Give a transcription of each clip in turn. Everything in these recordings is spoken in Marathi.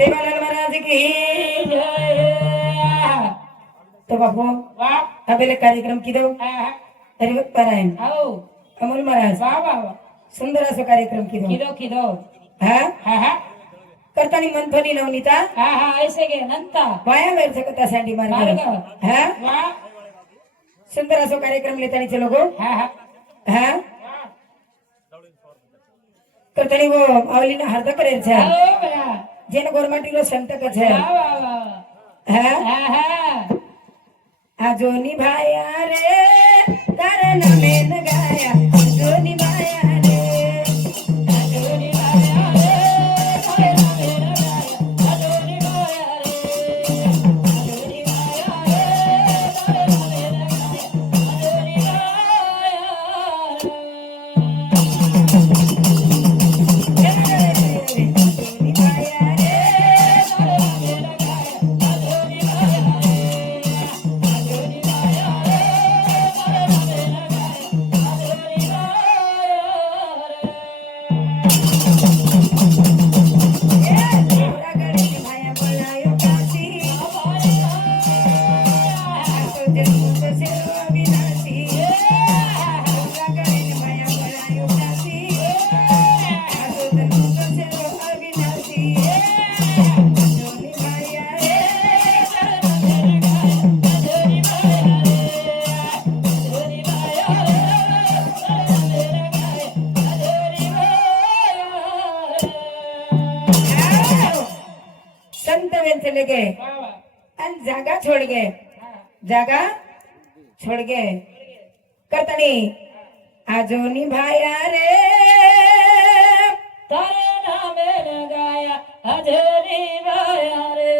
सेवालाल महाराज की तो बापू वा. आबेले कार्यक्रम हा हरिभक्त पारायण. हो. अमोल महाराज. सुंदर असो कार्यक्रम किदो किदो किदो हा? हा हा. करतानी मंथोनी नवनीता? हा हा. ऐसे गे नंता. वाया वेळ सकता साठी मार्ग मार्ग. हा? वा. सुंदर असो कार्यक्रम लेतानी चलो गो हा हा. हा? करतानी वो आवलीना हार्द करेल જેને ગોરમાટી સંતક છે હા હા આ જોની ભાયા રે તારા નામે करतानी अजोनी भाया रे. तारे नामेन गाया अजोनी भाया रे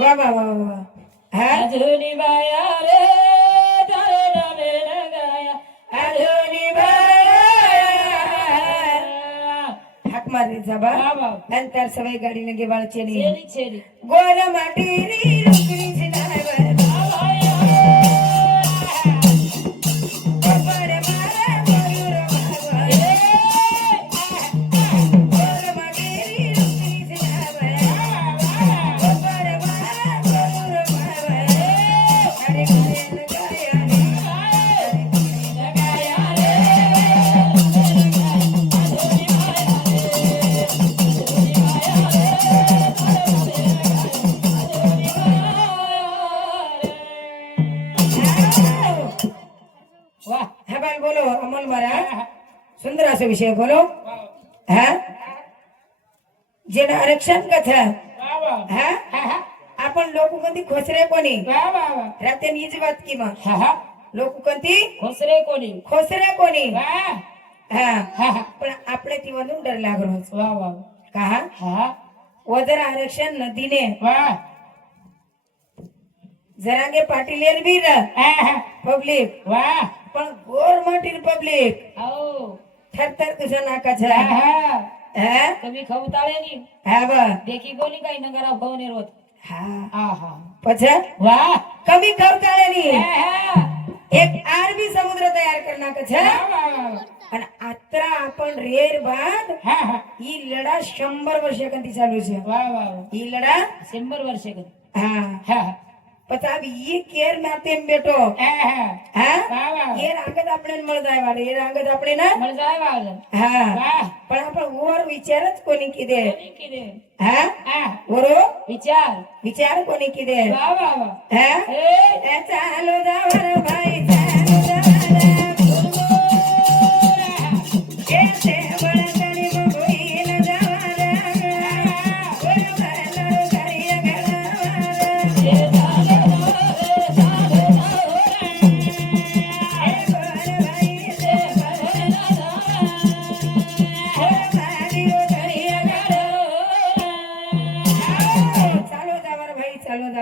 वाह वाह वाह वा अजोनी भाया रे तारे नामेन गाया अजोनी भाया हाक मारली जबा नंतर गाड़ी लगे गेवाळ चेली. गोरा माटी री विषय बोलो? है? जिन आरक्षण कथा है? आपण लोक कोणती? खोसरे कोणी? राहते हीच बात की मग. लोक कोणती? खोसरे कोणी? खोसरे कोणी? पण आपल्या जीवनून डर लागलोच का वजर आरक्षण नदीने जरांगे पाटील येईल बीर पब्लिक. पण गोरमट पब्लिक. थरथर तुझ्या नाकाचं हा कमी खाऊ ताळे हा बा. देखी गोली काही न गराव रोज वा. कमी खाऊ ताळे एक आरबी समुद्र तयार करणार कच અને આત્રા આપણ રેર બાદ ઈ લડા શંભર વર્ષે કંથી ચાલુ છે ઈ લડા શંભર વર્ષે પછી આ ઈ કેર નાતે એમ બેઠો હા હા હા વાહ વાહ એ રાંગત આપણે મળતા વાળે એ રાંગત આપણે ના મળ જાય વાહ હા વાહ પણ આપણે ઓર વિચાર જ કોની કીધે કોની કીધે હા હા ઓરો વિચાર વિચાર કોની કીધે વાહ વાહ વાહ હા એ એ ચાલો જાવર ભાઈ ચાલો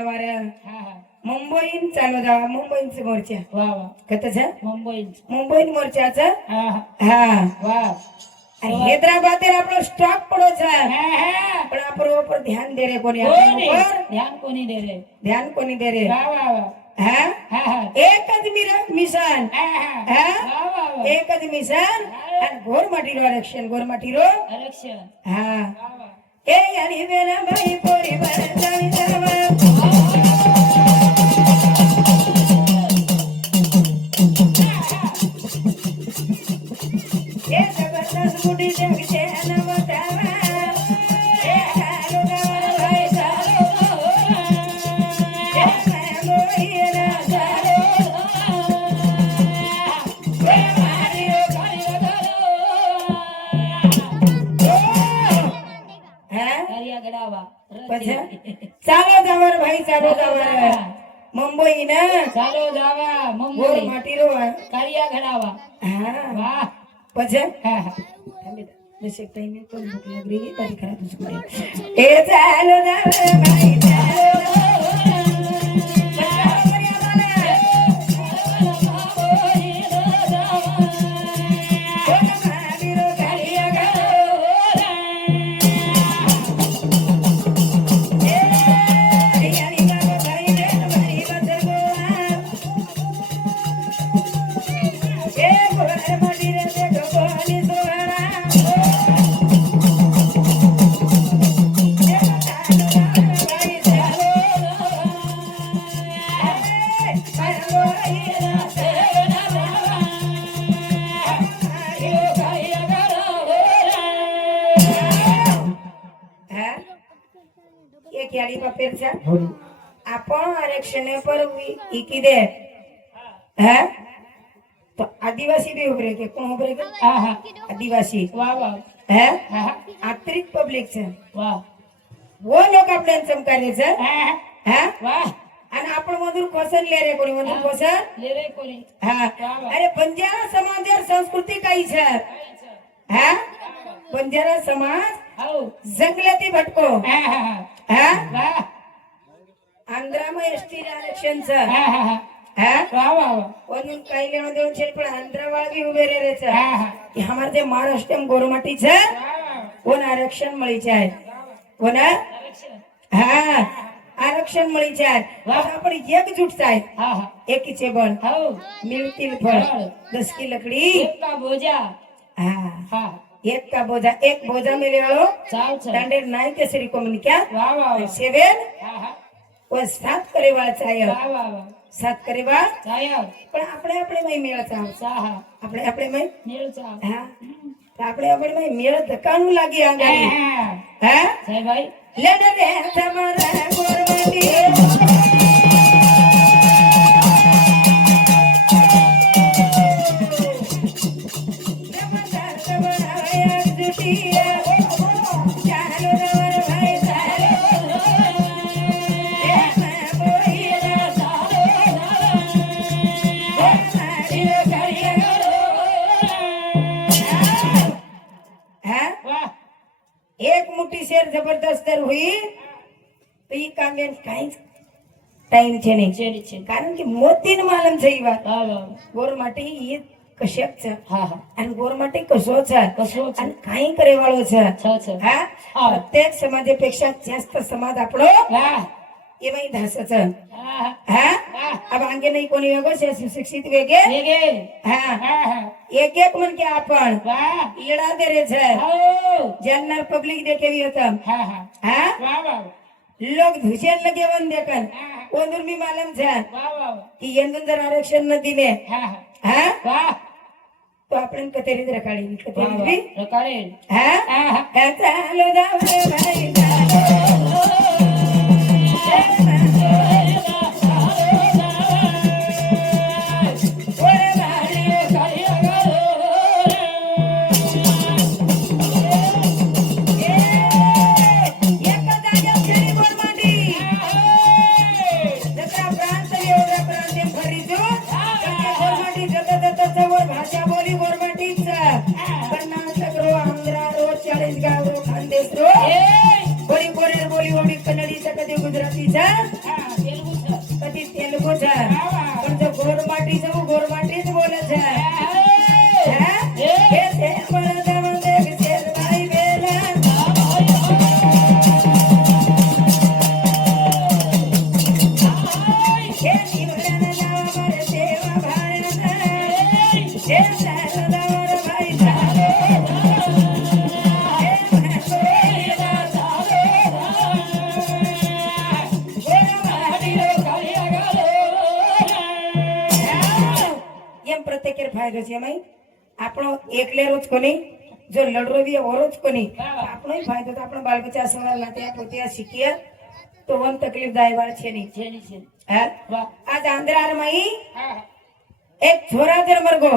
वाऱ्या मुंबईन चालू जावा मुंबईन मोर्चा. वा मुंबई मुंबईन मुंबईन मोर्चाच? हैदराबाद आपण स्टॉक पडो पण आपण ऊपर ध्यान दे रे कोणी ध्यान कोणी दे रे? ध्यान कोणी दे रे? वा वा एकच मिशन. एकच मिशन आणि गोरमाटी रो आरक्षण गोरमाटी रो आरक्षण. हा. ए आणि वेळा बाई पोरी बरं ચાલો જવર મુંબઈ ને ચાલો જાવા ગોર મુંબઈ માટી રો કાળિયા ઘડાવા હા વાહ પછી હા હા દશેક ટાઈમે કોઈ ભૂખ લાગી ગઈ તારી ખરાબ દુશ્મની એ ચાલો જવર એ ક્યારી પેપર છે આ પણ આરક્ષણ પર ઈકી દે હે તો આદિવાસી બી ઉભરે કે કોણ ઉભરે કે હા હા આદિવાસી વાહ વાહ હે હા હા આંતરિક પબ્લિક છે વાહ વો લોક આપણે ચમકારે છે હા હે વાહ અને આપણું મધુર કોશન લે રે કોની મધુર કોશન લે રે કોની હા અરે બંજારા સમાજ યાર સંસ્કૃતિ કઈ છે હે બંજારા जंगलती भटको. आंध्रामध्ये एसटी आरक्षणच. ಒಂದೊಂದ್ ಕೈಲಿ ಒಂದೇ ಒಂದ್ ಸ್ವಲ್ಪ ಅಂತರವಾಗಿ ಬೇರೆ ಇರುತ್ತೆ ಯಾಮರ್ದೆ ಮಹಾರಾಷ್ಟ್ರ ಗೋರ್ಮಟಿ ಸರ್ ಓನ್ ಆರಕ್ಷಣ ಮಳಿಚ ಓನ ಹಾ आरक्षण मळीचे जाए आपण एकजूट साहेब. एकीचे बळ. मिळतील फळ. दसकी लकडी. हा. हा. જે મહારાષ્ટ્ર ગોરમાટી છે વાહ કોને આરક્ષણ મળી જાય કોને હા આરક્ષણ મળી જાય વાહ. આપણે એકજૂટ થાય હા હા એક છે બળ આવો મિલતી ફળ દસ કી લકડી એક કા બોજા હા હા એક का बोझा एक बोझा मेरे वालों ચાલ ચાલ स्टैंडर्ड नाइन के श्री को मैंने क्या વાહ વાહ વાહ सेवन હા હા वो सात करे वाला चाहिए વાહ વાહ વાહ સાત કરે વાળા ચાયા પણ આપણે આપણે મય મેળ ચાવ ચા હા આપણે આપણે મય નીળ ચા હા તો આપણે આપણે મય મેળ ધક્કાનું લાગી હા આગળ હા હા જય ભાઈ લેને દે તમારા तर होईल तर ही कामे काहीच टाइमचे नाही. कारण की मतीन मालम सही बात गोरमाटे ही कशाच? आणि गोरमाटे कसोच? कसोच? आणि काही करे वाळोच हा? प्रत्येक समाजापेक्षा जास्त समाज आपलं ये बाई धासाच हा। अब आगे नाही कोणी वेगो शिक्षित वेगे हा। एक एक के आपण येडा दे रे जनरल पब्लिक देखेवी होतं। हा लोक धुशेन लगे वन देखन कोंदूर मी मालम छान की यंदून जर आरक्षण न दिले हा तो आपण कतेरीत रकाळी कतेरी रकाळी हा? चालू जाऊ Yeah. જ કોની? જો લડરો બી ઓરો જ કોની? આપણો ફાયદો તો આપણા બાળ બચ્ચા સવારના ત્યાં પોતે શીખીએ. તો વન તકલીફ દાય વાળ છે નહીં. છે ની છે. હે? આજ આંધ્રારમાં માં એક છોરાદર મરગો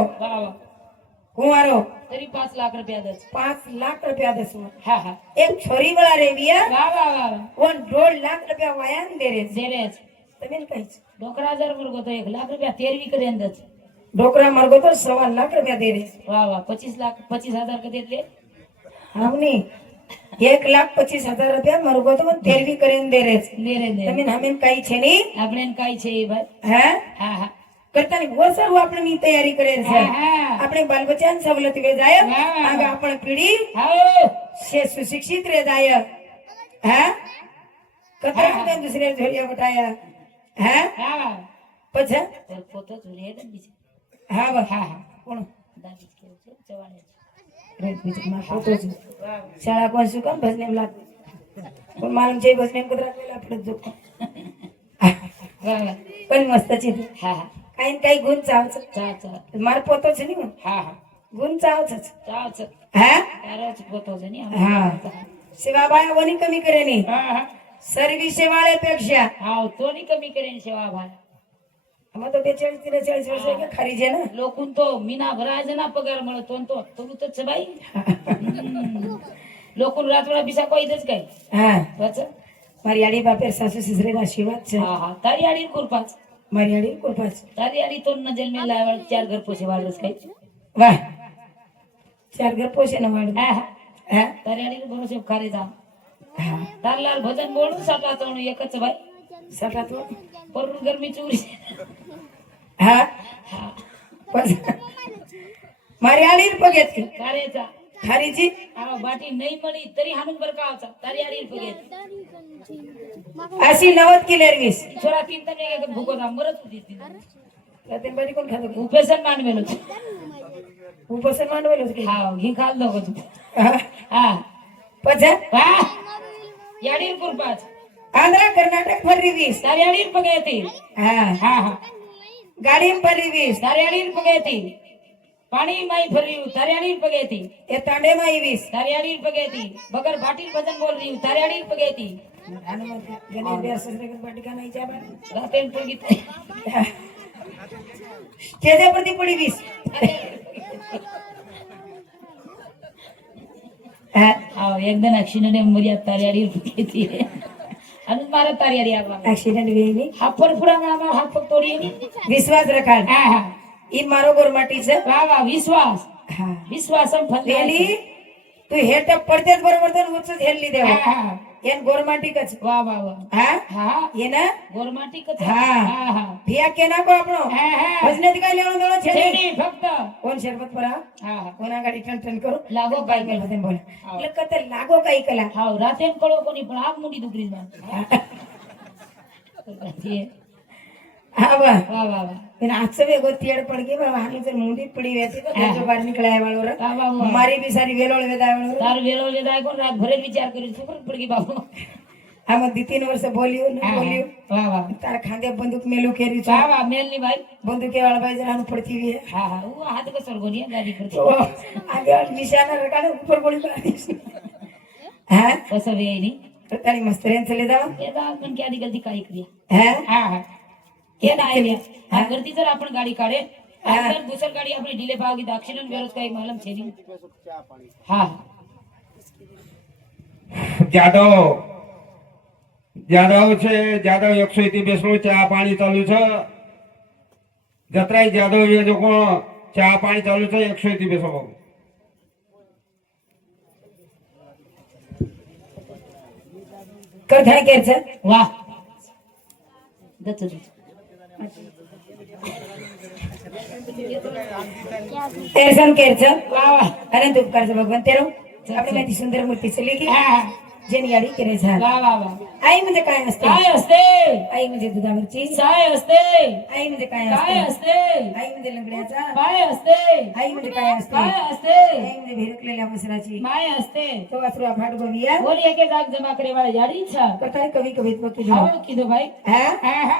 કુંવારો તરી પાંચ લાખ રૂપિયા દે છે પાંચ લાખ રૂપિયા દસ હા. હા એક છોરી વાળા રેવિયા વાહ વાહ વાહ. વન દોઢ લાખ રૂપિયા વાયા ને દેરે છે તમે કઈ ડોકરાજર મુર્ગો તો એક લાખ રૂપિયા તેરવી કરી અંદર છે ઢોકરા માર્ગો તો સવા લાખ રૂપિયા દે રહી વાહ વાહ પચીસ લાખ પચીસ હજાર કરી એટલે? આવની એક લાખ પચીસ હજાર રૂપિયા મારું બધું તેરવી કરીને દે રે તમે અમે કઈ છે નઈ આપણે કઈ છે એ ભાઈ. હા? હા હા. કરતા ની બહુ સારું આપણે ની તૈયારી કરે છે. આપણે બાલ બચ્ચાને સવલત વેજાય આગળ આપણે પીડી છે સુશિક્ષિત રેજાય હા? કતરા આપણે દુસરે જોડિયા બટાયા હા? પછી? પોતે જોડિયા हा बघ हा हा. कोण? शाळा कोण शिकून भजनेम लागतो पण मालमचे भजनेम कुत्र आपलं झोप पण मस्त चित हा हा. काही काही गुण चावच चावच मार पोतोच नाही मग. हा हा. गुण चावच चावच हा? चारच पोतोच नाही हा. शिवाबाया वणी कमी करेनी? सर्वी सेवाळ्यापेक्षा. हा तो नाही कमी करेन सेवा सेवाबाया પોતો છે ને હા હા ગુણ ચાવ છે ચા ચા હે તારો જ પોતો છે ને હા સેવાબાઈ ઓની કમી કરે નહીં હા હા સર્વિસ સેવાળે પેક્ષા હા તો ની કમી કરીને સેવા ભાઈ આમાં તો બે ચાલીસ ત્રીસ ચાલીસ વર્ષ કે ખરી છે ને લોકોને તો મીના ભરાય છે ના પગાર મળે તો ને તો થોડું તો જ છે ભાઈ લોકો રાતવાળા બીજા કોઈ જ કઈ હા બસ મારી આડી બાપે સાસુ સસરેના આશીર્વાદ છે હા હા તારી આડી કૃપા છે મારી આડી કૃપા છે તારી આડી તો નજર મેં લાવવા ચાર ઘર પોસે વાળસ કઈ વાહ ચાર ઘર પોષે ને વાળું હા હા હા તારી આડી ભરોસે ખારે જા હા તારલાલ ભજન બોલું સાટા તો એક જ सर्वात वरून गरमीची उरी हा? मारी आली पगेत खारेचा? खारीची बाटी नाही म्हणी तरी हाणून बर कावाचा तरी आली पगेत अशी नवद केली अरवीस छोरा तीन तर नाही भुगोला मरत होती ते बरी कोण खातो उपेसन मानवेल उपेसन मानवेल हा ही खाल दोघं तू हा. पचा हा. याडील कुरपाच. માંડવેલો છે હા ઘી ખાલ દો બધું હા હા પછી વાહ યાડી કૃપા છે આંધ્રા કર્ણાટક ફરી વીસ તારી આડી પગે હતી હા હા હા ગાડી ફરી વીસ તારી આડી પગે હતી પાણી માં ફર્યું તારી આડી પગે હતી એ તાંડે માં વીસ તારી આડી પગે હતી બગર ભાટી ભજન બોલ રહી તારી આડી પગે હતી ગણેશ બે સસરે કે બટકા નહીં ચાબા રાતે પડી કેજે પરથી પડી વીસ હા હા એકદમ એક્સિડન્ટ એમ મર્યાદ તારી આડી अजून मला तयारी ऍक्सिडेंट घेईन आपण पुरा मिळावा हा फक्त विश्वास रखा इ मारो गोरमाटीच वा वा विश्वास विश्वास तू हे टप्प्यात बरोबर तर उचल हेल्ली देवा ગોરમાટી કચ વાહ વાહ વાહ. હા? હા. એના? ગોરમાટી કથા હા. હા હા. ભિયા કે નાખો આપણો? હા હા. ભજને થી કઈ લેવાનો દેવાનો છે નહીં. ફક્ત કોણ શરબત પર? આ હા હા. કોના ગાડી ટન ટન કરો? લાગો કઈ મેલ બધાને બોલે. હા. એટલે કતે લાગો કઈ કલા. હા રાતે એમ કળો કોની પણ આગ મૂડી દુકરી માં હા ಅವ ಇನ್ನು ಅಚ್ಚವೇ ಗೊತ್ತಿ ಹೇಳ್ಪಡ್ಗೆ ಹಾಲಿದ್ರ ಮುಂಡಿ ಪುಡಿ ವೇತಿದ ಕೊಂಚ ಬಾರಿ ನಿಕಳ ಹೇಳೋರ ಮರಿ ಬಿ ಸಾರಿ ವೇಲೋಳ ವೇದ ಹೇಳೋರು ತಾರು ವೇಲೋಳ ವೇದ ಹಾಕೊಂಡು ನಾ ಭರೆ ವಿಚಾರ ಕರಿ ಸುಪ್ರ ಪುಡ್ಗಿ ಬಾಬು આમાં દીતીન વર્ષે બોલ્યું ને બોલ્યું. વાહ વાહ. તારા ખાંદે બંદૂક મેલું કેરી છે. વાહ વાહ મેલની ભાઈ. બંદૂક કેવાળ ભાઈ જરાનું પડતી વી હા હા. હું હાથ કો સરગોની ગાડી પર. તો આગળ નિશાના રકાડે ઉપર પડી પાડી હા? કસો વેની તારી મસ્ત રેન ચલે દાવ એ દાવ પણ ક્યાં દી હા હા. એ ના આઈડિયા આ કરતી સર આપણ ગાડી કાઢે આગળ દૂસર ગાડી આપણે ડીલે ભાગી તો accident વેરોજ કઈ માલમ છે નહીં હા જાદવ જાદવ છે જાદવ એકસો એથી બેસણું ચા પાણી ચાલુ છે જતરાય જાદવ એ લોકો ચા પાણી ચાલુ છે એકસો એથી બેસો કરથાઈ કેર છે વાહ દત્ત દત્ત. તેરસન કેર છે વાહ વાહ तेरसन केरचं. अनंत उपकारचं भगवान. तेरो आपल्याला ती सुंदर मूर्ती चली की जनियाडी केले झाड आई म्हणजे काय असते? काय असते? आई म्हणजे दुधावरची. साय असते? आई म्हणजे काय काय असते? आई म्हणजे लंगड्याचा. पाय असते? आई म्हणजे काय असते? असते? आई म्हणजे भिरकलेल्या मसराची माय असते. तो वासरू फाट गोविया. बोल एके जमा करे वाळ याडी छा कथा कवी कवित्व तो आवड किदो भाई हा हा.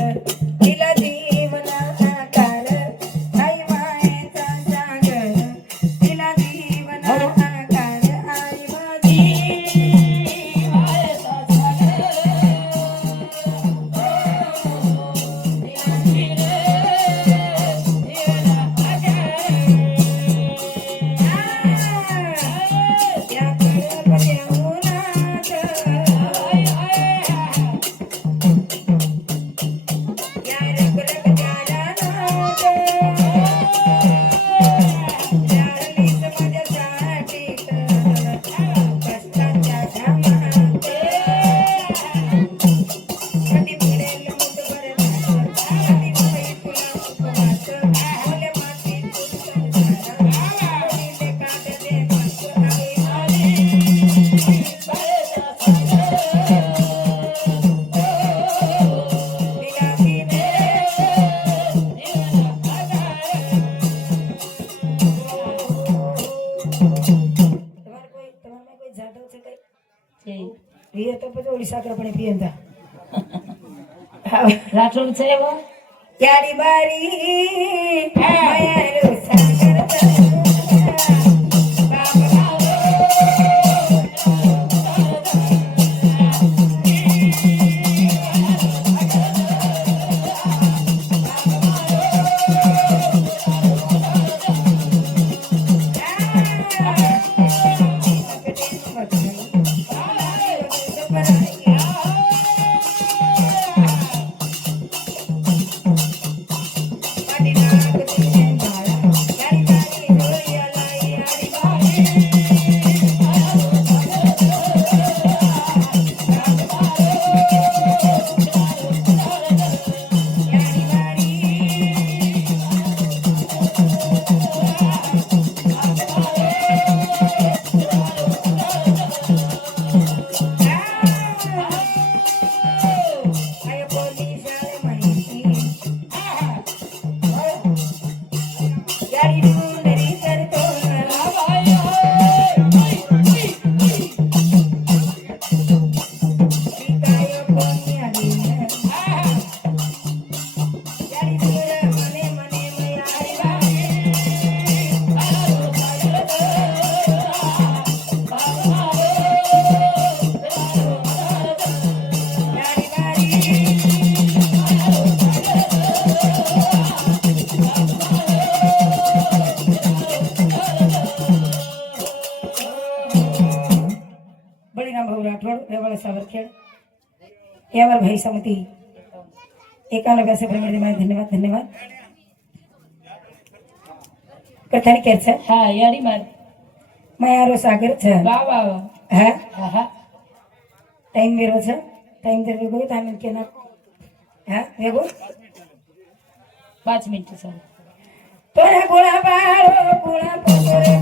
daddy buddy. Hey. हे आम्हाला भाई समिती एका लगाचं प्रमाणे धन्यवाद धन्यवाद. कथाने छ हा यारी मार. मायारो छ वा वा वा. हा? हा हा. टाईम वेगळोचं टाईम तर वेगळं दहा मिनिट केला. हा वेगळं? पाच मिनिटं सर. पर गोळा बाळ गोळा पकोरे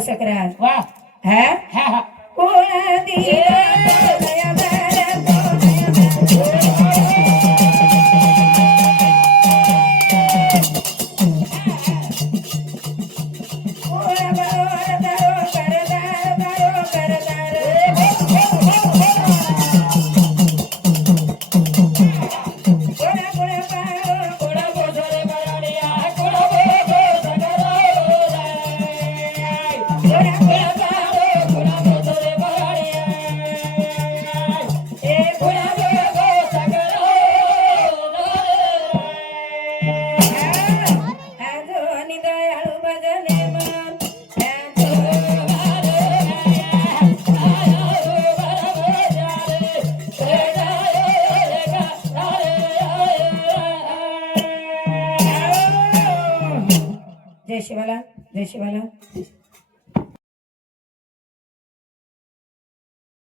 secretário? Ué? É?